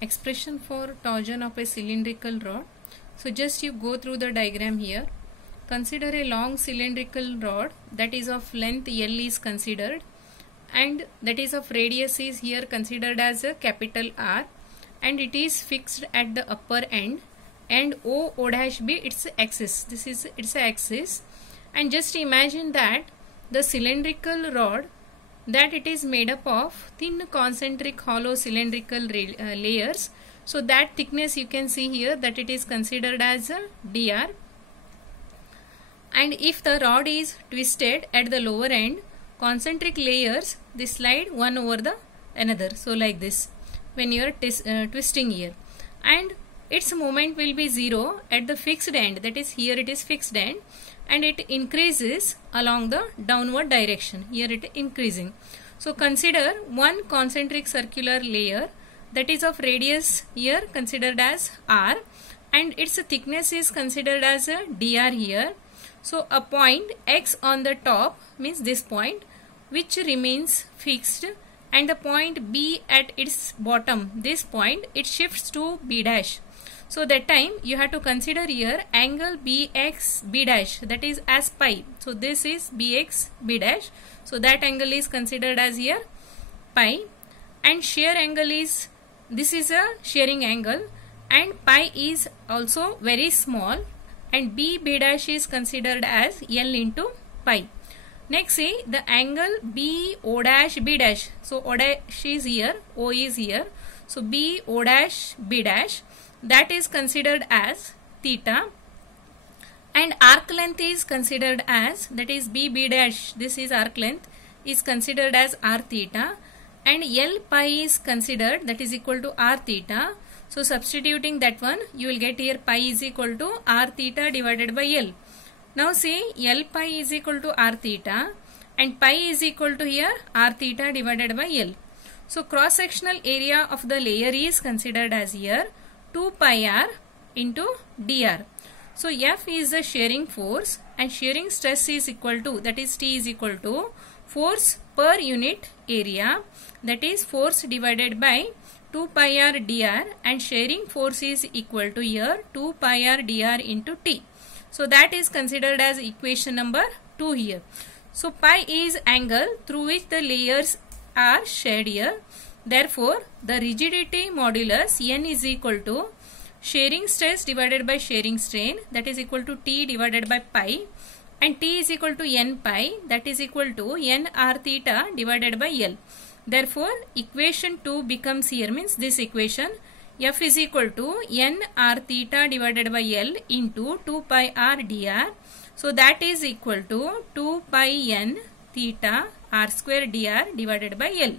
expression for torsion of a cylindrical rod. So just you go through the diagram here. Consider a long cylindrical rod that is of length L is considered, and that is of radius is here considered as a capital R, and it is fixed at the upper end, and O dash B its axis. This is its axis, and just imagine that the cylindrical rod, that it is made up of thin concentric hollow cylindrical layers. So that thickness you can see here that it is considered as a dr. And if the rod is twisted at the lower end, concentric layers they slide one over the another. So like this when you are twisting here, and its moment will be 0 at the fixed end, that is here it is fixed end, and it increases along the downward direction. Here it is increasing. So consider one concentric circular layer that is of radius here considered as R, and its thickness is considered as a dr here. So a point X on the top means this point which remains fixed, and the point B at its bottom, this point, it shifts to B dash. So that time you have to consider here angle BX B dash, that is as pi. So this is BX B dash. So that angle is considered as here pi, and shear angle is, this is a shearing angle, and pi is also very small, and B dash is considered as L into pi. Next see the angle BO dash B dash. So O dash is here, O is here. So BO dash B dash, that is considered as theta, and arc length is considered as, that is B dash, this is arc length, is considered as R theta, and L pi is considered, that is equal to R theta. So substituting that one, you will get here pi is equal to R theta divided by L. Now see L pi is equal to R theta, and pi is equal to here R theta divided by L. So cross sectional area of the layer is considered as here 2 pi R into dr. So F is the shearing force, and shearing stress is equal to, that is T is equal to force per unit area, that is force divided by 2 pi R dr, and shearing force is equal to here 2 pi R dr into T. So that is considered as equation number 2 here. So pi is angle through which the layers are shared here. Therefore the rigidity modulus N is equal to shearing stress divided by shearing strain, that is equal to T divided by pi, and T is equal to N pi, that is equal to N R theta divided by L. Therefore equation 2 becomes here, means this equation, F is equal to N R theta divided by L into 2 pi R dr. So that is equal to 2 pi N theta R square dr divided by L.